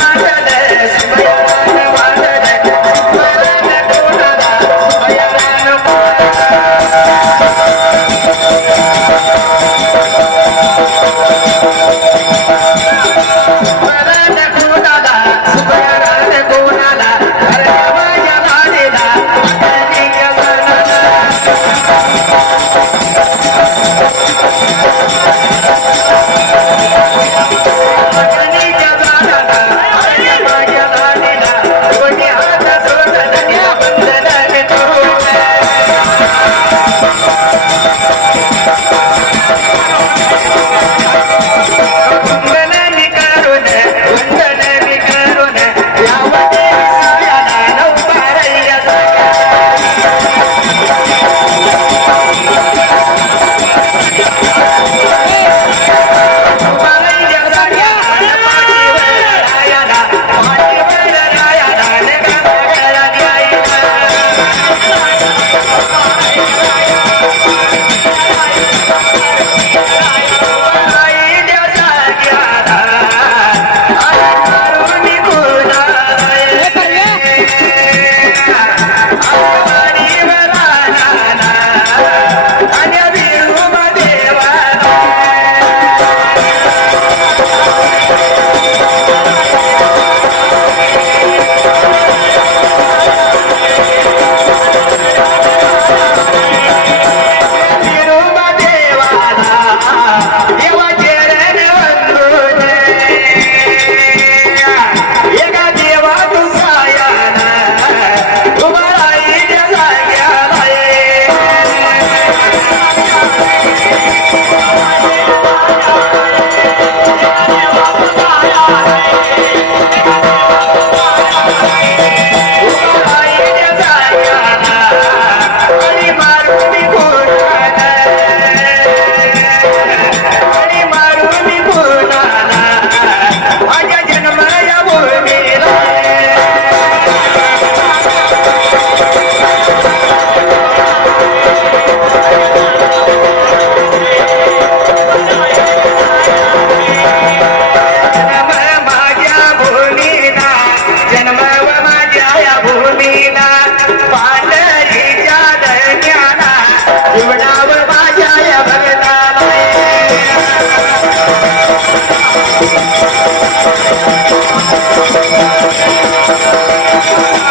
Madala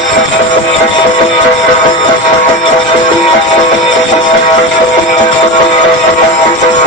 Thank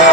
you.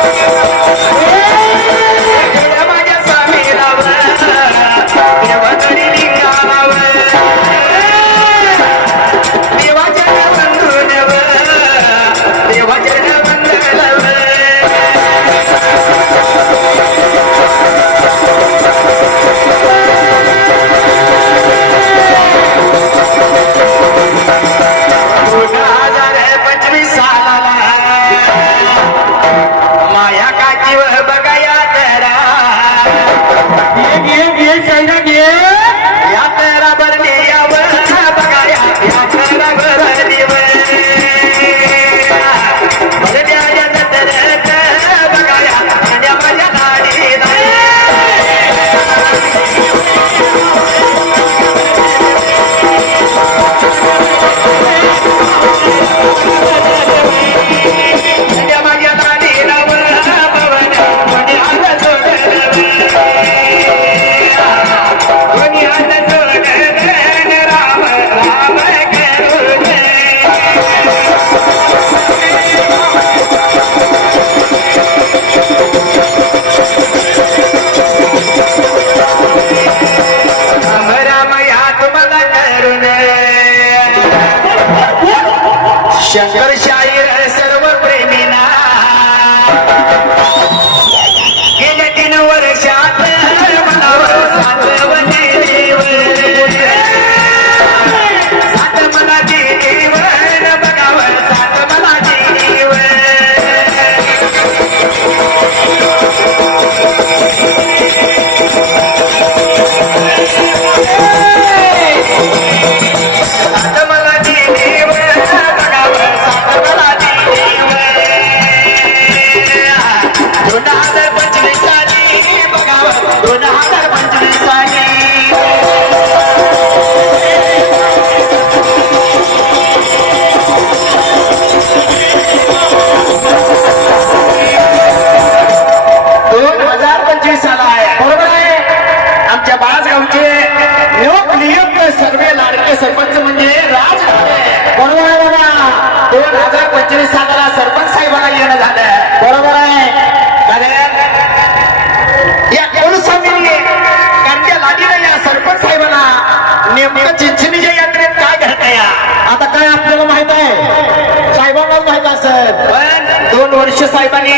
साहेबांनी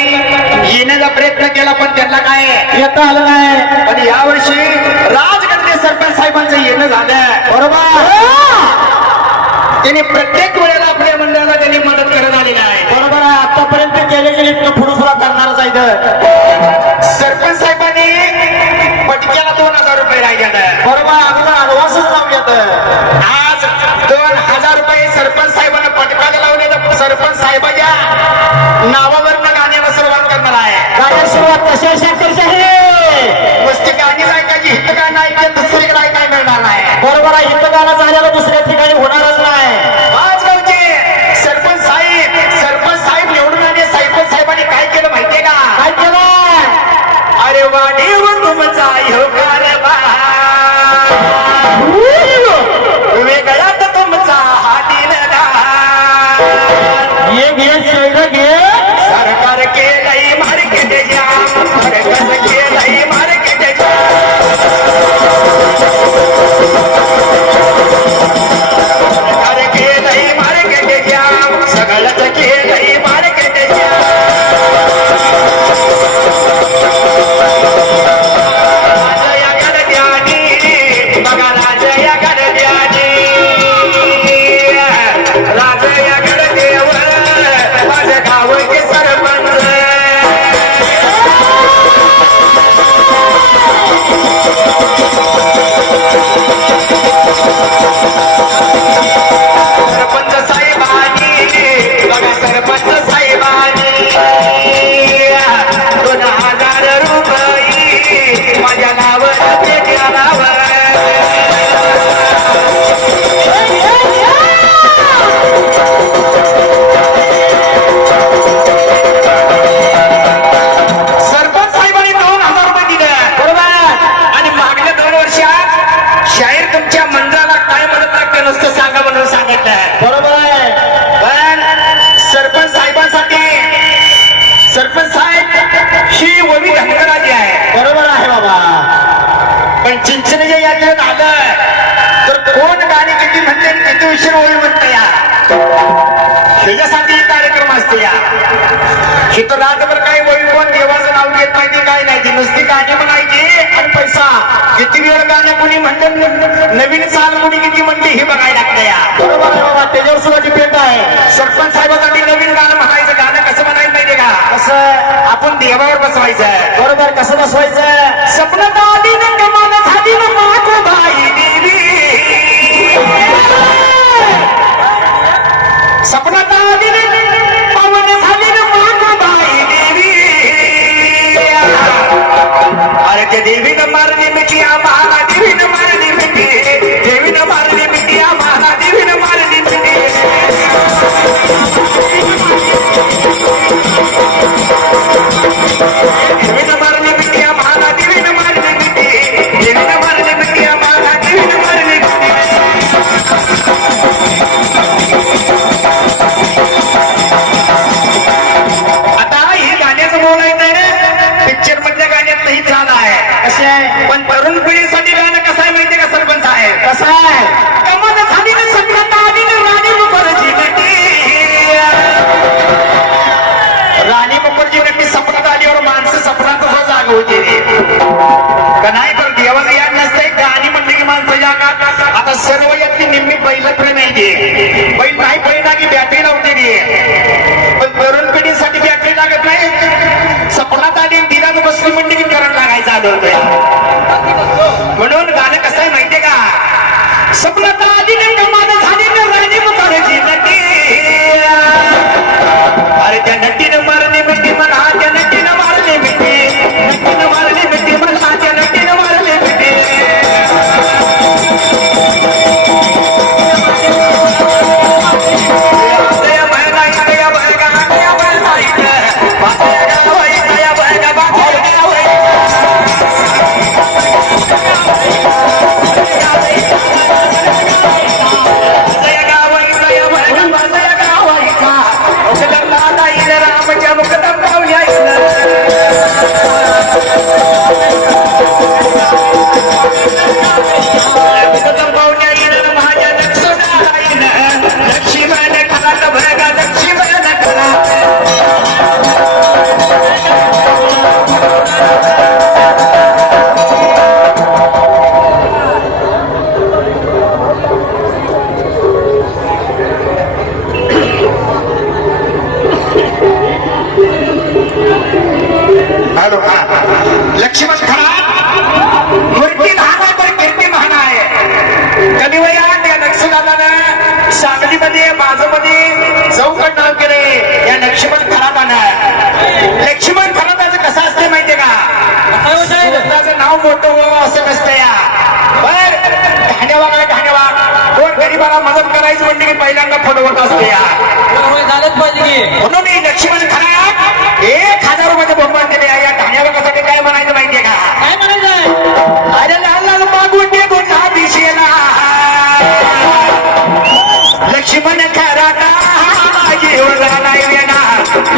येण्याचा प्रयत्न केला पण त्यांना काय येता आलं नाही. या यावर्षी राजगडचे सरपंच साहेबांचं येणं झालंय. बरोबर. त्यांनी प्रत्येक वेळेला आपल्या मंडळाला त्यांनी मदत करत आलेली आहे. बरोबर आहे. आतापर्यंत केले गेले पुढे सुद्धा करणारच आहे परंपरा इथं गाणं झालेलं दुसऱ्या ठिकाणी होणारच नाही. गावचे. सरपंच साहेब सरपंच साहेब निवडून आले. सरपंच साहेबांनी काय केलं माहितीये का? काय केलं अरे वा देव तुमचा लक्ष्मीच्या यात्रेत आलं तर कोण गाणी किती म्हणते किती उशीर होईल म्हणते या? त्याच्यासाठी कार्यक्रम असते या. इथं रातभर काही होईल कोण देवाचं नाव घेत नाही ती काय नाही ती नुसती गाणी म्हणायची. आणि पैसा. किती वेळ गाणं कुणी म्हणलं नवीन साल कुणी किती म्हणते हे बघायला लागतं या. बरोबर त्याच्यावर सुद्धा डिपेंड आहे. सरपंच साहेबासाठी सर्व यातली निम्मी बैल प्रेम आहे बैल नाही पहिला की बॅटरी लावते रे पण तरुण पिढीसाठी बॅटरी लागत नाही. सपनात आली दिला बसली म्हणजे की करंट लागायचं आलं होतं. म्हणून गाणं चौकट केले या लक्ष्मण खराबानं लक्ष्मण खराबाचं कसं असते माहितीये का? नाव मोठं व्हावं असं नसतं या बर. ढाण्यावा काय ढाण्यावा कोण गरीबाला मदत करायची म्हणजे की पहिल्यांदा फडवत असते या. झालंच पाहिजे म्हणून लक्ष्मण खराब एक हजार रुपयाचे बहुमान दिले या ढाण्यावासाठी काय म्हणायचं माहितीये का? काय म्हणायचंय? अरे लाल लाल मागून दे गुन्हा दिशेला लक्ष्मण खरा का